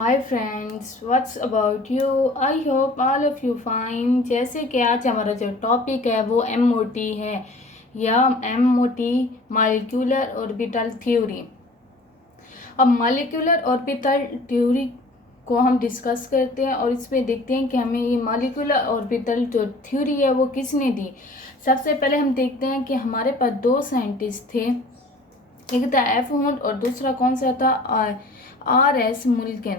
Hi friends, what's about you. I hope all of you fine. जैसे कि आज हमारा जो टॉपिक है वो MOT है या MOT मॉलिक्यूलर ऑर्बिटल थ्योरी। अब मॉलिक्यूलर ऑर्बिटल थ्योरी को हम डिस्कस करते हैं और इसमें देखते हैं कि हमें ये मॉलिक्यूलर ऑर्बिटल जो थ्योरी है वो किसने दी। सबसे पहले हम देखते हैं कि हमारे पास दो साइंटिस्ट थे, एक था एफ हुड और दूसरा कौन सा था, RS मुल्कन।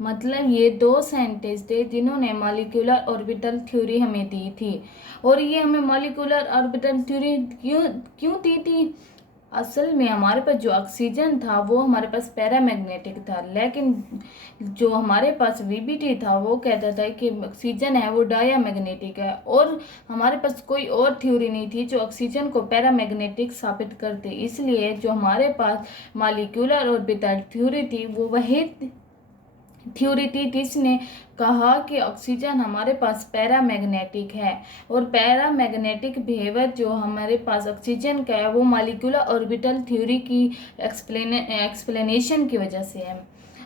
मतलब ये दो साइंटिस्ट थे जिन्होंने मॉलिक्यूलर ऑर्बिटल थ्योरी हमें दी थी। और ये हमें मॉलिक्यूलर ऑर्बिटल थ्योरी क्यों क्यों दी थी? असल में हमारे पास जो ऑक्सीजन था वो हमारे पास पैरामैग्नेटिक था, लेकिन जो हमारे पास VBT था वो कहता था कि ऑक्सीजन है वो डायामैग्नेटिक है। और हमारे पास कोई और थ्योरी नहीं थी जो ऑक्सीजन को पैरामैग्नेटिक साबित करते, इसलिए जो हमारे पास मॉलिक्यूलर ऑर्बिटल थ्योरी थी वो वही थ्योरी थी जिसने कहा कि ऑक्सीजन हमारे पास पैरामैग्नेटिक है और पैरामैग्नेटिक बिहेवियर जो हमारे पास ऑक्सीजन का है वो मॉलिक्यूलर ऑर्बिटल थ्योरी की एक्सप्लेनेशन की वजह से है।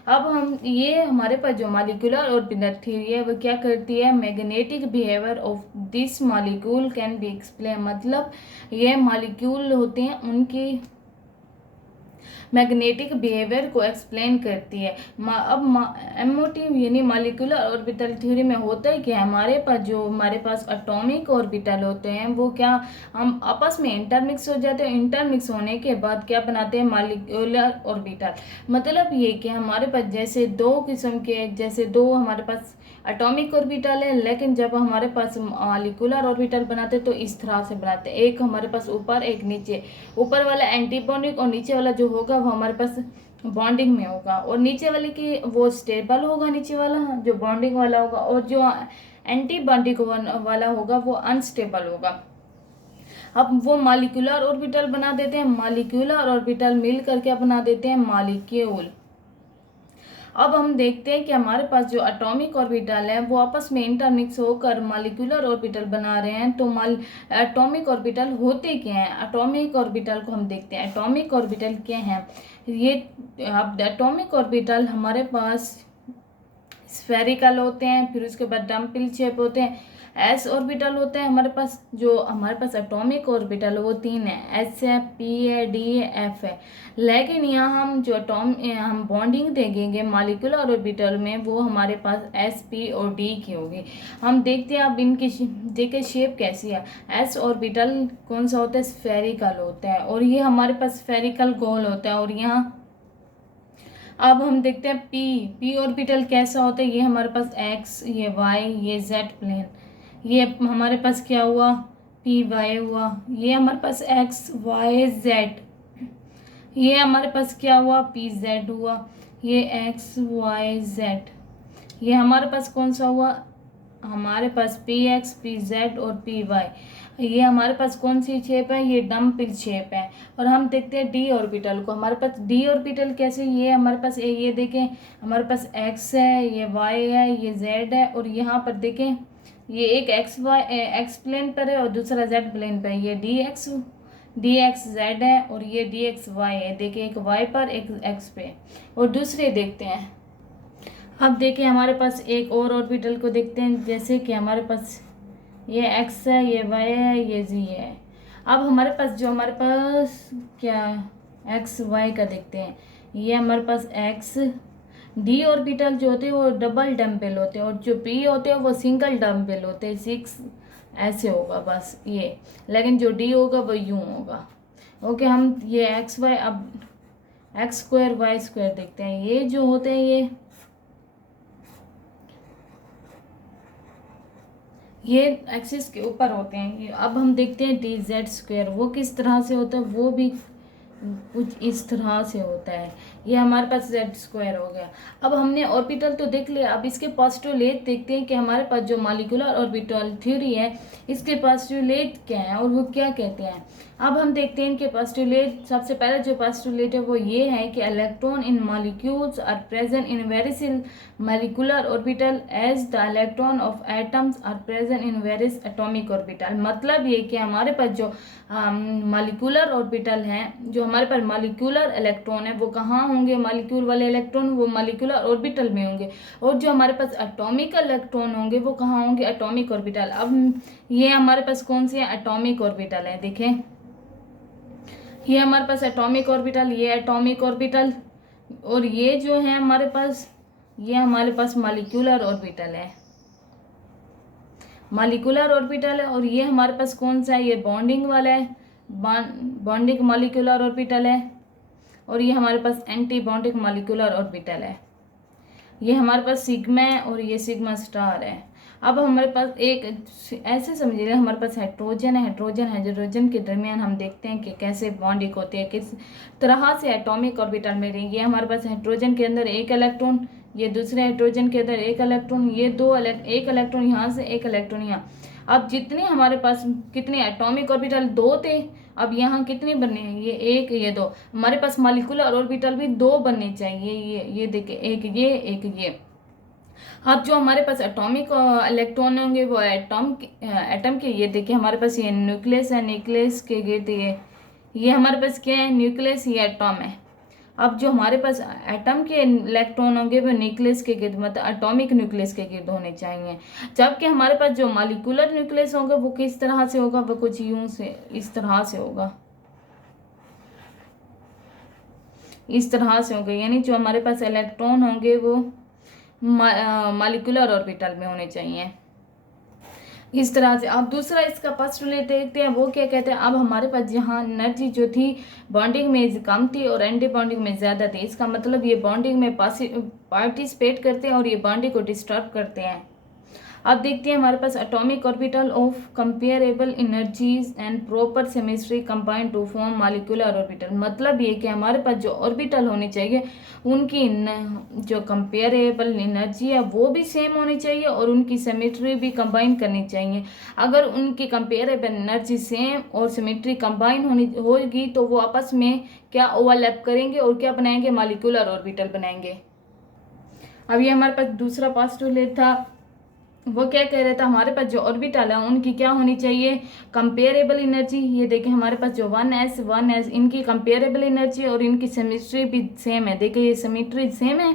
अब हम ये हमारे पास जो मॉलिक्यूलर ऑर्बिटल थ्योरी है वो क्या करती है, magnetic behaviour of this molecule can be explain. मतलब ये मॉलिक्यूल होते हैं उनकी मैग्नेटिक बिहेवियर को एक्सप्लेन करती है। अब MOT यानी मॉलिक्यूलर ऑर्बिटल थ्योरी में होता है कि हमारे पास एटॉमिक ऑर्बिटल होते हैं वो क्या हम आपस में इंटरमिक्स हो जाते हैं। इंटरमिक्स होने के बाद क्या बनाते हैं, मॉलिक्यूलर ऑर्बिटल। मतलब ये कि हमारे पास जैसे दो किस्म के, जैसे दो हमारे पास एटॉमिक ऑर्बिटल है, लेकिन जब हमारे पास मॉलिक्यूलर ऑर्बिटल बनाते तो इस तरह से बनाते, एक हमारे पास ऊपर एक नीचे। ऊपर वाला एंटी बॉन्डिंग और नीचे वाला जो होगा वो हमारे पास बॉन्डिंग में होगा, और नीचे वाले की वो स्टेबल होगा, नीचे वाला जो बॉन्डिंग वाला होगा, और जो एंटी बॉन्डिंग वाला होगा वो अनस्टेबल होगा। अब वो मॉलिक्यूलर ऑर्बिटल बना देते हैं, मॉलिक्यूलर ऑर्बिटल मिल करके बना देते हैं मॉलिक्यूल। अब हम देखते हैं कि हमारे पास जो एटॉमिक ऑर्बिटल है वो आपस में इंटरमिक्स होकर मॉलिक्यूलर ऑर्बिटल बना रहे हैं। तो एटॉमिक ऑर्बिटल होते क्या हैं? एटॉमिक ऑर्बिटल को हम देखते हैं, एटॉमिक ऑर्बिटल क्या हैं ये। अब एटॉमिक ऑर्बिटल हमारे पास स्फेरिकल होते हैं, फिर उसके बाद डम्पिल शेप होते हैं। S ऑर्बिटल होते हैं हमारे पास एटॉमिक ऑर्बिटल वो तीन है, S है, P है, D है, F है। लेकिन यहाँ हम बॉन्डिंग देखेंगे मॉलिक्यूलर ऑर्बिटल में वो हमारे पास S, P और D की होगी। हम देखते हैं अब इनकी देखिए शेप कैसी है। S ऑर्बिटल कौन सा होता है, स्फेरिकल होता है, और ये हमारे पास स्फेरिकल गोल होता है। और यहाँ अब हम देखते हैं पी ऑर्बिटल कैसा होता है। ये हमारे पास X, ये Y, ये Z प्लेन, ये हमारे पास क्या हुआ, PY हुआ। ये हमारे पास X, Y, Z, ये हमारे पास क्या हुआ, PZ हुआ। ये X, Y, Z, ये हमारे पास कौन सा हुआ, हमारे पास PX, PZ और PY। ये हमारे पास कौन सी शेप है, ये डम्पिल शेप है। और हम देखते हैं D ऑर्बिटल को। हमारे पास D ऑर्बिटल कैसे, ये हमारे पास ये देखें, हमारे पास X है, ये Y है, ये Z है, और यहाँ पर देखें ये एक X प्लेन पर है और दूसरा Z प्लेन पर है। ये DX Z है और ये DX Y है। देखिए एक Y पर एक X पे। और दूसरे देखते हैं, अब देखिए हमारे पास एक और ऑर्बिटल को देखते हैं, जैसे कि हमारे पास ये X है, ये Y है, ये Z है। अब हमारे पास क्या X Y का देखते हैं। ये हमारे पास X D ऑर्बिटल जो होते हैं वो डबल डम्पेल होते हैं, और जो P होते हैं वो सिंगल डम्पेल होते हैं। 6 ऐसे होगा बस ये, लेकिन जो D होगा वो यूं होगा। ओके, हम ये X Y अब X स्क्वायर Y स्क्वायर देखते हैं। ये जो होते हैं ये एक्सिस के ऊपर होते हैं। अब हम देखते हैं DZ स्क्वायर, वो किस तरह से होता है, वो भी कुछ इस तरह से होता है। ये हमारे पास Z स्क्वायर हो गया। अब हमने ऑर्बिटल तो देख लिया, अब इसके पॉस्टुलेट देखते हैं कि हमारे पास जो मॉलिक्यूलर ऑर्बिटल थ्योरी है इसके पॉस्टुलेट क्या है और वो क्या कहते हैं। अब हम देखते हैं इनके पॉस्टुलेट। सबसे पहले जो पॉस्टुलेट है वो ये है कि electron in molecules are present in various molecular orbital as the electron of atoms are present in various atomic orbital. मतलब ये कि हमारे पास जो मॉलिक्यूलर ऑर्बिटल हैं, जो हमारे पास मॉलिक्यूलर इलेक्ट्रॉन है वो कहाँ होंगे मॉलिक्यूल वाले इलेक्ट्रॉन, वो मॉलिक्यूलर ऑर्बिटल में होंगे। और जो हमारे पास एटॉमिक इलेक्ट्रॉन होंगे वो कहाँ होंगे, एटॉमिक ऑर्बिटल। अब ये हमारे पास कौन सी है, एटॉमिक ऑर्बिटल है। देखें ये हमारे पास एटॉमिक ऑर्बिटल, ये एटॉमिक ऑर्बिटल, और ये जो है हमारे पास, ये हमारे पास मॉलिक्यूलर ऑर्बिटल है, मॉलिक्यूलर ऑर्बिटल है। और ये हमारे पास कौन सा है, ये बॉन्डिंग वाला है, बॉन्डिंग मॉलिक्यूलर ऑर्बिटल है। और ये हमारे पास एंटी बॉन्डिंग मॉलिक्यूलर ऑर्बिटल है। ये हमारे पास सिग्मा है और ये सिग्मा स्टार है। अब हमारे पास एक ऐसे समझिए, हमारे पास हाइड्रोजन है, हाइड्रोजन के दरमियान हम देखते हैं कि कैसे बॉन्डिंग होती है, किस तरह से एटॉमिक ऑर्बिटल में रहेंगे। हमारे पास हाइड्रोजन के अंदर एक इलेक्ट्रॉन, ये दूसरे हाइड्रोजन के अंदर एक इलेक्ट्रॉन, ये एक इलेक्ट्रॉन यहाँ से, एक इलेक्ट्रॉन यहाँ। अब जितने हमारे पास कितने एटॉमिक ऑर्बिटल, 2 थे, अब यहाँ कितने बनने हैं, ये 1 ये 2। हमारे पास मॉलिक्यूलर ऑर्बिटल भी 2 बनने चाहिए, ये देखिए, एक ये। अब जो हमारे पास एटॉमिक इलेक्ट्रॉन होंगे वो एटम के, ये देखिए हमारे पास ये न्यूक्लियस है, न्यूक्लियस के गिर्द ये हमारे पास क्या है, न्यूक्लियस, ये एटॉम है। अब जो हमारे पास एटम के इलेक्ट्रॉन होंगे वो न्यूक्लियस के गिर्द, मतलब एटॉमिक न्यूक्लियस के गिर्द होने चाहिए। जबकि हमारे पास जो मॉलिक्यूलर न्यूक्लियस होगा वो किस तरह से होगा, वो कुछ यूं से, इस तरह से होगा, इस तरह से होगा। यानी जो हमारे पास इलेक्ट्रॉन होंगे वो मॉलिक्यूलर ऑर्बिटल में होने चाहिए, इस तरह से। अब दूसरा इसका पोस्टुलेट देखते हैं, वो क्या कहते हैं। अब हमारे पास यहाँ एनर्जी जो थी बॉन्डिंग में कम थी और एंटी बॉन्डिंग में ज़्यादा थी, इसका मतलब ये बॉन्डिंग में पार्टिसिपेट करते हैं और ये बॉन्डिंग को डिस्टर्ब करते हैं। अब देखते हैं हमारे पास atomic orbital of comparable energies and proper symmetry combine to form molecular orbital. मतलब ये कि हमारे पास जो ऑर्बिटल होने चाहिए उनकी जो कंपेरेबल एनर्जी है वो भी सेम होनी चाहिए और उनकी सिमेट्री भी कंबाइन करनी चाहिए। अगर उनकी कंपेरेबल एनर्जी सेम और सिमेट्री कंबाइन होगी तो वो आपस में क्या ओवरलैप करेंगे और क्या बनाएंगे, मॉलिक्यूलर ऑर्बिटल बनाएंगे। अब ये हमारे पास दूसरा पोस्टुलेट था, वो क्या कह रहा था, हमारे पास जो ऑर्बिटल है उनकी क्या होनी चाहिए, कंपेरेबल एनर्जी। ये देखिए हमारे पास जो 1s इनकी कंपेरेबल एनर्जी और इनकी सिमेट्री भी सेम है। देखिए ये सिमेट्री सेम है।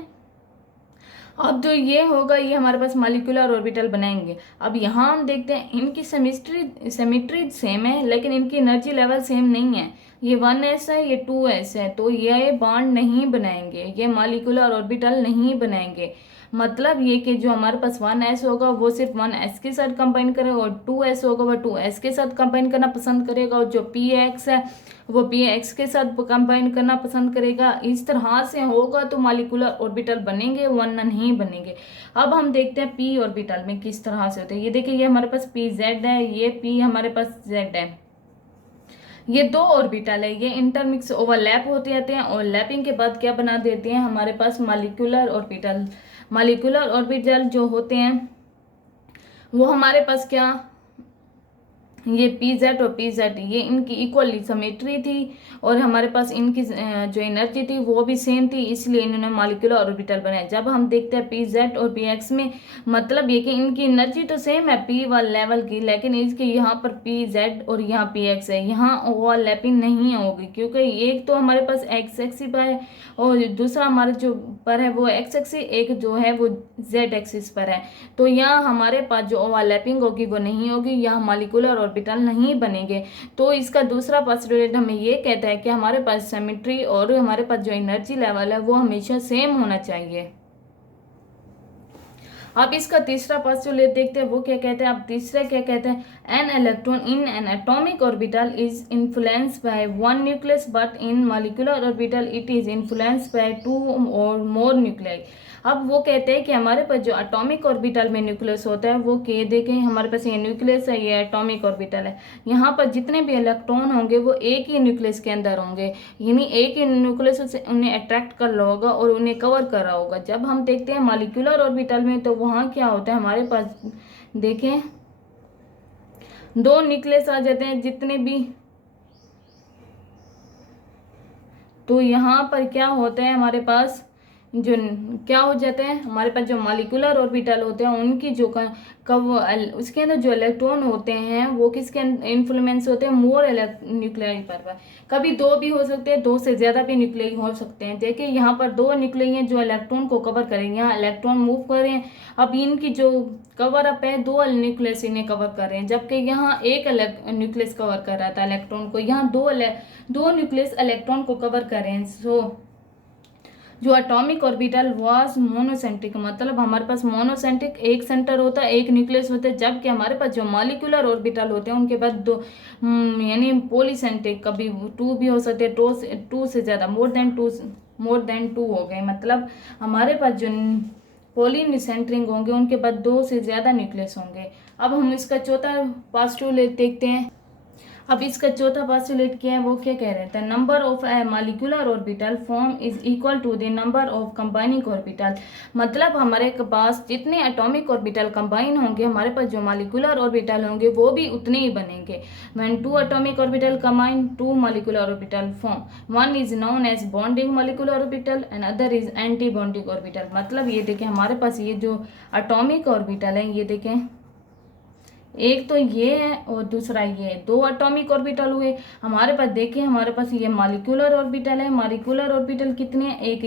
अब जो ये होगा ये हमारे पास मॉलिक्यूलर ऑर्बिटल बनाएंगे। अब यहाँ हम देखते हैं इनकी सिमेट्री सेम है लेकिन इनकी एनर्जी लेवल सेम नहीं है। ये 1s है, ये 2s है, तो ये बॉन्ड नहीं बनाएंगे, ये मॉलिक्यूलर ऑर्बिटल नहीं बनाएंगे। मतलब ये कि जो हमारे पास 1s होगा वो सिर्फ 1s के साथ कंबाइन करेगा और 2s होगा वो 2s के साथ कंबाइन करना पसंद करेगा और जो px है वो px के साथ कंबाइन करना पसंद करेगा। इस तरह से होगा तो मॉलिक्यूलर ऑर्बिटल बनेंगे, वरना नहीं बनेंगे। अब हम देखते हैं p ऑर्बिटल में किस तरह से होते हैं। ये देखिए ये हमारे पास pz है, ये p हमारे पास z है। ये 2 ऑर्बिटल है, ये इंटरमिक्स ओवरलैप होते जाते हैं। ओवरलैपिंग के बाद क्या बना देते हैं हमारे पास मॉलिक्यूलर ऑर्बिटल। मॉलिक्यूलर ऑर्बिटल जो होते हैं वो हमारे पास क्या, ये pz और pz ये इनकी इक्वली सिमेट्री थी और हमारे पास इनकी जो एनर्जी थी वो भी सेम थी, इसलिए इन्होंने मॉलिक्यूलर ऑर्बिटल बनाया। जब हम देखते हैं pz और px में, मतलब ये कि इनकी एनर्जी तो सेम है p वाले लेवल की, लेकिन इसके यहाँ पर pz और यहाँ px है, यहाँ ओवरलैपिंग नहीं होगी क्योंकि एक तो हमारे पास x एक्सिस पर है और दूसरा हमारे जो पर है वो x एक्सिस, एक जो है वो z एक्सिस पर है। तो यहाँ हमारे पास जो ओवरलैपिंग होगी वो नहीं होगी, यहाँ मॉलिक्यूलर ऑर्बिटल नहीं बनेंगे। तो इसका दूसरा पोस्टुलेट हमें ये कहता है कि हमारे पास सिमेट्री और हमारे पास जो एनर्जी लेवल है वो हमेशा सेम होना चाहिए। अब इसका तीसरा पोस्टुलेट देखते हैं, वो क्या कहते हैं। अब तीसरा क्या कहते हैं, an electron in an atomic orbital is influenced by 1 nucleus but in molecular orbital it is influenced by 2 और मोर न्यूक्लियाई। अब वो कहते हैं कि हमारे पास जो एटॉमिक ऑर्बिटल में न्यूक्लियस होता है वो के देखें हमारे पास ये न्यूक्लियस है, ये एटॉमिक ऑर्बिटल है। यहाँ पर जितने भी इलेक्ट्रॉन होंगे वो एक ही न्यूक्लियस के अंदर होंगे, यानी एक ही न्यूक्लियस से उन्हें अट्रैक्ट कर रहा होगा और उन्हें कवर कर रहा होगा। जब हम देखते हैं मॉलिक्यूलर ऑर्बिटल में तो वहाँ क्या होता है, हमारे पास देखें 2 न्यूक्लियस आ जाते हैं जितने भी। तो यहाँ पर क्या होता है हमारे पास जो क्या हो जाते हैं, हमारे पास जो मॉलिक्यूलर ऑर्बिटल होते हैं उनकी जो उसके अंदर जो इलेक्ट्रॉन होते हैं वो किसके इन्फ्लुएंस होते हैं, मोर न्यूक्लियाई पर। कभी दो भी हो सकते हैं, दो से ज़्यादा भी न्यूक्लियाई हो सकते हैं। देखिए यहाँ पर दो न्यूक्लियाई हैं जो इलेक्ट्रॉन को कवर करेंगे, यहाँ इलेक्ट्रॉन मूव कर रहे हैं। अब इनकी जो कवर अप है, दो न्यूक्लियस इन्हें कवर कर रहे हैं, जबकि यहाँ एक न्यूक्लियस कवर कर रहा था इलेक्ट्रॉन को, यहाँ दो न्यूक्लियस इलेक्ट्रॉन को कवर कर रहे हैं। सो जो एटॉमिक ऑर्बिटल वाज मोनोसेंट्रिक, मतलब हमारे पास मोनोसेंट्रिक एक सेंटर होता है, एक न्यूक्लियस होता है, जबकि हमारे पास जो मॉलिक्यूलर ऑर्बिटल होते हैं उनके पास दो यानी पॉलीसेंट्रिक, कभी टू भी हो सकते हैं, टू से ज़्यादा, मोर देन टू हो गए। मतलब हमारे पास जो पॉलीसेंट्रिक होंगे उनके पास दो से ज़्यादा न्यूक्लियस होंगे। अब हम इसका चौथा पोस्टुलेट देखते हैं। अब इसका चौथा पोस्टुलेट क्या है, वो क्या कह रहे थे, number of a molecular orbital form is equal to the number of combining orbital. मतलब हमारे पास जितने एटॉमिक ऑर्बिटल कंबाइन होंगे, हमारे पास जो मॉलिक्यूलर ऑर्बिटल होंगे वो भी उतने ही बनेंगे। When two atomic orbital combine, two molecular orbital form, one is known as bonding molecular orbital and other is anti bonding orbital. मतलब ये देखें हमारे पास ये जो एटॉमिक ऑर्बिटल है, ये देखें एक तो ये है और दूसरा ये है, दो एटॉमिक ऑर्बिटल हुए। हमारे पास देखिए हमारे पास ये मॉलिक्यूलर ऑर्बिटल है, मॉलिक्यूलर ऑर्बिटल कितने हैं, एक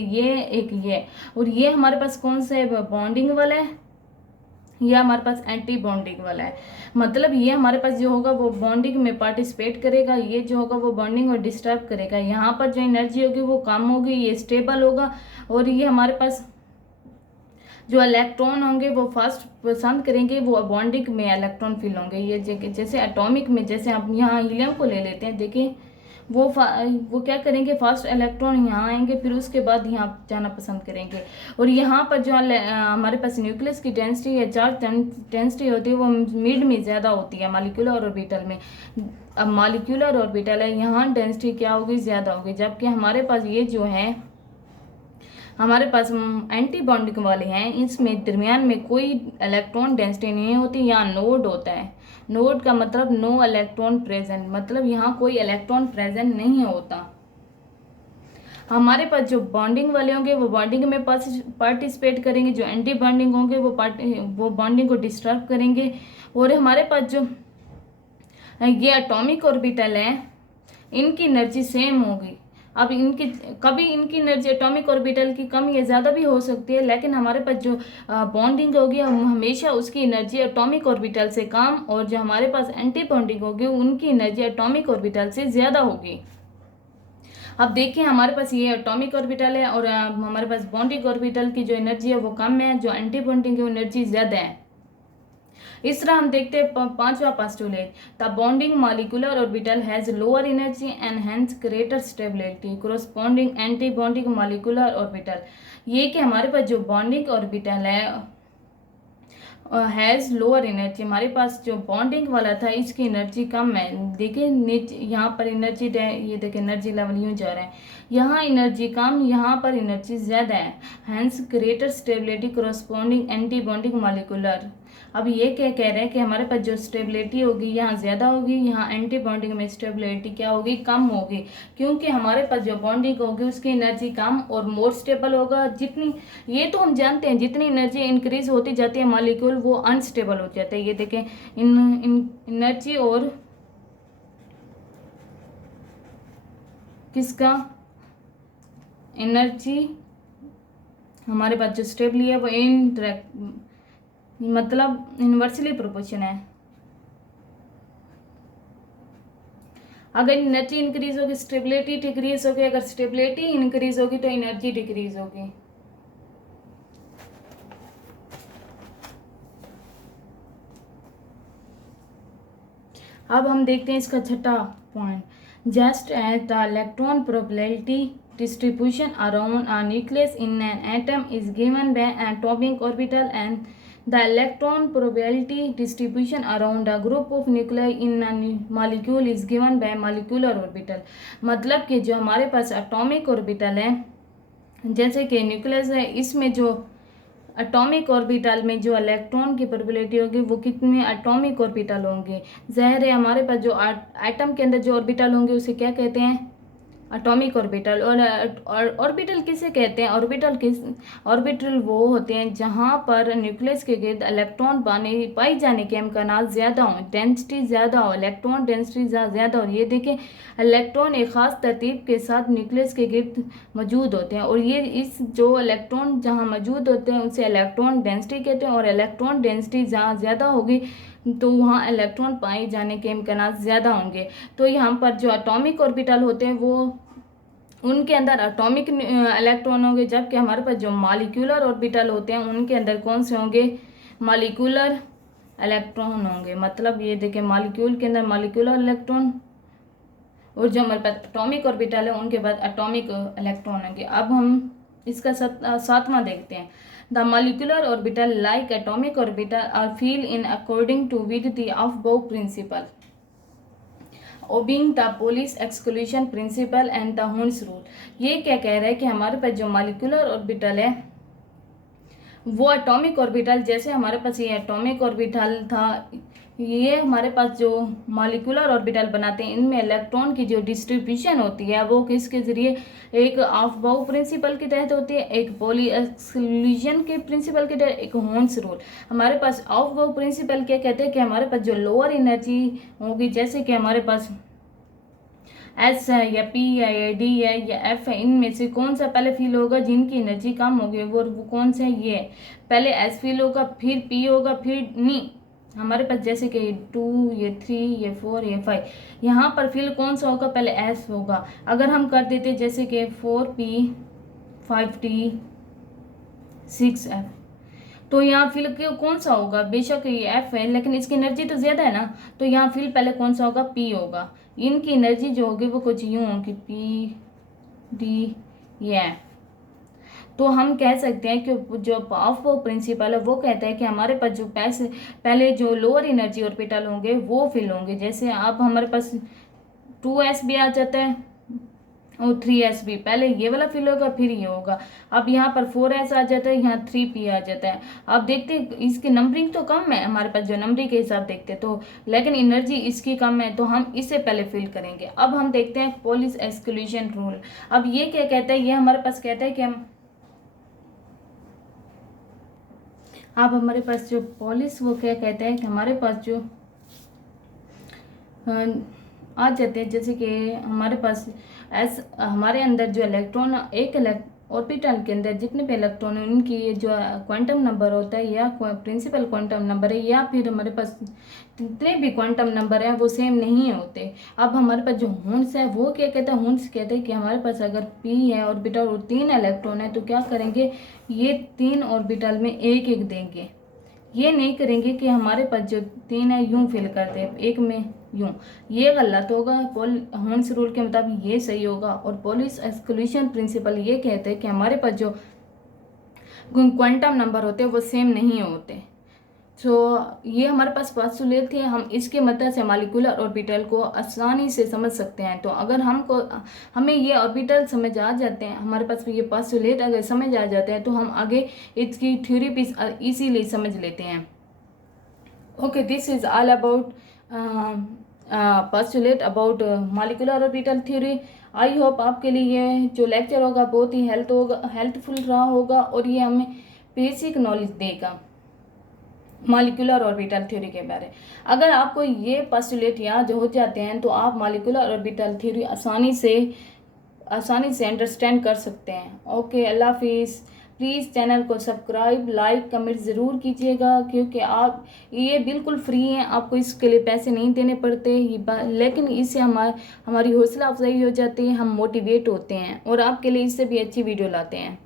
ये, और ये हमारे पास कौन सा है, बॉन्डिंग वाला है, ये हमारे पास एंटी बॉन्डिंग वाला है। मतलब ये हमारे पास जो होगा वो बॉन्डिंग में पार्टिसिपेट करेगा, ये जो होगा वो बॉन्डिंग में डिस्टर्ब करेगा। यहाँ पर जो एनर्जी होगी वो कम होगी, ये स्टेबल होगा, और ये हमारे पास जो इलेक्ट्रॉन होंगे वो फर्स्ट पसंद करेंगे, वो बॉन्डिंग में इलेक्ट्रॉन फिल होंगे। ये जैसे एटॉमिक में, जैसे आप यहाँ हीलियम को ले लेते हैं, देखिए वो क्या करेंगे, फर्स्ट इलेक्ट्रॉन यहाँ आएंगे, फिर उसके बाद यहाँ जाना पसंद करेंगे। और यहाँ पर जो हमारे पास न्यूक्लियस की डेंसिटी है, चार्ज डेंसिटी होती है, वो मिड में ज़्यादा होती है मॉलिक्यूलर ऑर्बिटल में। अब मॉलिक्यूलर ऑर्बिटल है, यहाँ डेंसिटी क्या होगी, ज़्यादा होगी, जबकि हमारे पास ये जो है हमारे पास एंटी बॉन्डिंग वाले हैं, इसमें दरमियान में कोई इलेक्ट्रॉन डेंसिटी नहीं होती, यहाँ नोड होता है। नोड का मतलब नो इलेक्ट्रॉन प्रेजेंट, मतलब यहाँ कोई इलेक्ट्रॉन प्रेजेंट नहीं होता। हमारे पास जो बॉन्डिंग वाले होंगे वो बॉन्डिंग में पार्टिसिपेट करेंगे, जो एंटी बॉन्डिंग होंगे वो बॉन्डिंग को डिस्टर्ब करेंगे। और हमारे पास जो ये एटॉमिक ऑर्बिटल है, इनकी एनर्जी सेम होगी। अब कभी इनकी एनर्जी एटॉमिक ऑर्बिटल की कम या ज़्यादा भी हो सकती है, लेकिन हमारे पास जो बॉन्डिंग होगी हम हमेशा उसकी एनर्जी एटॉमिक ऑर्बिटल से कम, और जो हमारे पास एंटी बॉन्डिंग होगी उनकी एनर्जी एटॉमिक ऑर्बिटल से ज़्यादा होगी। अब देखिए हमारे पास ये एटॉमिक ऑर्बिटल है और हमारे पास बॉन्डिंग ऑर्बिटल की जो एनर्जी है वो कम है, जो एंटी बॉन्डिंग की एनर्जी ज़्यादा है। इस तरह हम देखते हैं पांचवा postulate, the bonding molecular orbital has lower energy and hence greater stability corresponding anti bonding molecular orbital. ये कि हमारे पास जो बॉन्डिंग ऑर्बिटल है हैज़ लोअर एनर्जी, हमारे पास जो बॉन्डिंग वाला था इसकी एनर्जी कम है। देखिए नीचे यहाँ पर एनर्जी, ये देखिए एनर्जी लेवल यूँ जा रहा है, यहाँ एनर्जी कम, यहाँ पर एनर्जी ज़्यादा है। Hence greater stability corresponding anti bonding molecular. अब ये क्या कह रहे हैं कि हमारे पास जो स्टेबिलिटी होगी यहाँ ज़्यादा होगी, यहाँ एंटी बॉन्डिंग में स्टेबिलिटी क्या होगी, कम होगी, क्योंकि हमारे पास जो बॉन्डिंग होगी उसकी एनर्जी कम और मोर स्टेबल होगा। जितनी, ये तो हम जानते हैं, जितनी एनर्जी इंक्रीज होती जाती है मॉलिक्यूल वो अनस्टेबल हो जाते हैं। ये देखें एनर्जी और किसका, एनर्जी हमारे पास जो स्टेबली है वो मतलब इन्वर्सली प्रोपोर्शन है। अगर एनर्जी इंक्रीज होगी स्टेबिलिटी डिक्रीज होगी, अगर स्टेबिलिटी इंक्रीज होगी तो एनर्जी डिक्रीज होगी। अब हम देखते हैं इसका छठा point, just as the electron probability distribution around a nucleus in an atom is given by an atomic orbital and the electron probability distribution around a group of nuclei in a molecule is given by molecular orbital। मतलब कि जो हमारे पास atomic orbital है, जैसे कि nucleus है, इसमें जो एटॉमिक ऑर्बिटल में जो इलेक्ट्रॉन की प्रोबेबिलिटी होगी वो कितने एटॉमिक ऑर्बिटल होंगे। ज़ाहिर है हमारे पास जो एटम के अंदर जो ऑर्बिटल होंगे उसे क्या कहते हैं, एटॉमिक ऑर्बिटल। और ऑर्बिटल किसे कहते हैं? ऑर्बिटल वो होते हैं जहाँ पर न्यूक्लियस के गिर्द इलेक्ट्रॉन पाई जाने के इम्कानात ज़्यादा हों, डेंसिटी ज़्यादा हो, इलेक्ट्रॉन डेंसिटी ज़्यादा हो। ये देखें, इलेक्ट्रॉन एक ख़ास तरतीब के साथ न्यूक्लियस के गिर्द मौजूद होते हैं, और ये इस जो इलेक्ट्रॉन जहाँ मौजूद होते हैं उसे इलेक्ट्रॉन डेंसिटी कहते हैं। और इलेक्ट्रॉन डेंसिटी जहाँ ज़्यादा होगी तो वहाँ इलेक्ट्रॉन पाए जाने के इम्कानात ज़्यादा होंगे। तो यहाँ पर जो एटॉमिक ऑर्बिटल होते हैं वो उनके अंदर एटॉमिक इलेक्ट्रॉन होंगे, जबकि हमारे पास जो मॉलिक्यूलर ऑर्बिटल होते हैं उनके अंदर कौन से होंगे? मॉलिक्यूलर इलेक्ट्रॉन होंगे। मतलब ये देखें, मॉलिक्यूल के अंदर मॉलिक्यूलर इलेक्ट्रॉन, और जो हमारे पास एटॉमिक ऑर्बिटल है उनके बाद एटॉमिक इलेक्ट्रॉन होंगे। अब हम इसका सातवां देखते हैं। The molecular orbital like atomic orbital are fill in according to with the above principle, obeying the Pauli exclusion principle and the Hund's rule. ये क्या कह रहा है कि हमारे पास जो मॉलिक्यूलर ऑर्बिटल है वो एटॉमिक ऑर्बिटल, जैसे हमारे पास ये एटॉमिक ऑर्बिटल था, ये हमारे पास जो मॉलिक्यूलर ऑर्बिटल बनाते हैं इनमें इलेक्ट्रॉन की जो डिस्ट्रीब्यूशन होती है वो किसके जरिए? एक ऑफ-बाउ प्रिंसिपल के तहत होती है, एक पॉली एक्सक्लूजन के प्रिंसिपल के तहत, एक होन्स रूल। हमारे पास ऑफ-बाउ प्रिंसिपल क्या कहते हैं कि हमारे पास जो लोअर एनर्जी होगी, जैसे कि हमारे पास एस है या पी है या डी है या एफ है, इनमें से कौन सा पहले फील होगा? जिनकी एनर्जी कम होगी वो कौन सा है? ये पहले एस फील होगा, फिर पी होगा, फिर नी। हमारे पास जैसे कि 2, ये 3, ये 4, ये 5, यहाँ पर फील कौन सा होगा? पहले एस होगा। अगर हम कर देते जैसे कि 4p 5t 6f, तो यहाँ फिल कौन सा होगा? बेशक ये एफ है लेकिन इसकी एनर्जी तो ज़्यादा है ना, तो यहाँ फिल पहले कौन सा होगा? पी होगा। इनकी एनर्जी जो होगी वो कुछ यूँ होगी, पी डी ये। तो हम कह सकते हैं कि जो ऑफ-बाउ प्रिंसिपल है वो कहता है कि हमारे पास जो पहले जो लोअर एनर्जी ऑर्बिटल होंगे वो फिल होंगे। जैसे अब हमारे पास 2s भी आ जाता है और 3s भी, पहले ये वाला फिल होगा फिर ये होगा। अब यहाँ पर 4s आ जाता है, यहाँ 3p आ जाता है। अब देखते इसकी नंबरिंग तो कम है हमारे पास, जो नंबरिंग के हिसाब देखते तो, लेकिन एनर्जी इसकी कम है तो हम इसे पहले फिल करेंगे। अब हम देखते हैं पोलिस एक्सक्लूजन रूल। अब ये क्या कहता है? ये हमारे पास कहता है कि अब हमारे पास जो पोलिस वो क्या कहता है कि हमारे पास जो आ जाते हैं, जैसे कि हमारे पास हमारे अंदर जो इलेक्ट्रॉन, एक ऑर्बिटल के अंदर जितने भी इलेक्ट्रॉन हैं उनकी जो क्वांटम नंबर होता है या प्रिंसिपल क्वांटम नंबर है, या फिर हमारे पास जितने भी क्वांटम नंबर हैं वो सेम नहीं होते। अब हमारे पास जो हुन्स है वो क्या कहता है? हुन्स कहते हैं कि हमारे पास अगर p है ऑर्बिटल और 3 इलेक्ट्रॉन है तो क्या करेंगे? ये 3 ऑर्बिटल में एक एक देंगे। ये नहीं करेंगे कि हमारे पास जो 3 है यूं फिल कर दे एक में यूं, ये गलत होगा। हुन्स रूल के मुताबिक ये सही होगा। और पोलिस एक्सक्लूजन प्रिंसिपल ये कहते हैं कि हमारे पास जो क्वांटम नंबर होते हैं वो सेम नहीं होते। तो ये हमारे पास पोस्टुलेट थे, हम इसके मदद से मॉलिक्यूलर ऑर्बिटल को आसानी से समझ सकते हैं। तो अगर हमें ये ऑर्बिटल समझ आ जाते हैं, हमारे पास ये पोस्टुलेट अगर समझ आ जाते हैं तो हम आगे इसकी थ्योरी भी इजीली समझ लेते हैं। Okay, this is all about postulate about molecular orbital theory. I hope आपके लिए ये जो लेक्चर होगा बहुत ही हेल्पफुल रहा होगा और ये हमें बेसिक नॉलेज देगा मॉलिक्यूलर ऑर्बिटल थ्योरी के बारे। अगर आपको ये पोस्टुलेट याद हो जाते हैं तो आप मॉलिक्यूलर ऑर्बिटल थ्योरी आसानी से अंडरस्टैंड कर सकते हैं। ओके, अल्लाह हाफिज़। प्लीज़ चैनल को सब्सक्राइब, लाइक, कमेंट ज़रूर कीजिएगा, क्योंकि आप ये बिल्कुल फ्री हैं, आपको इसके लिए पैसे नहीं देने पड़ते। लेकिन इससे हमारी हौसला अफजाई हो जाती है, हम मोटिवेट होते हैं और आपके लिए इससे भी अच्छी वीडियो लाते हैं।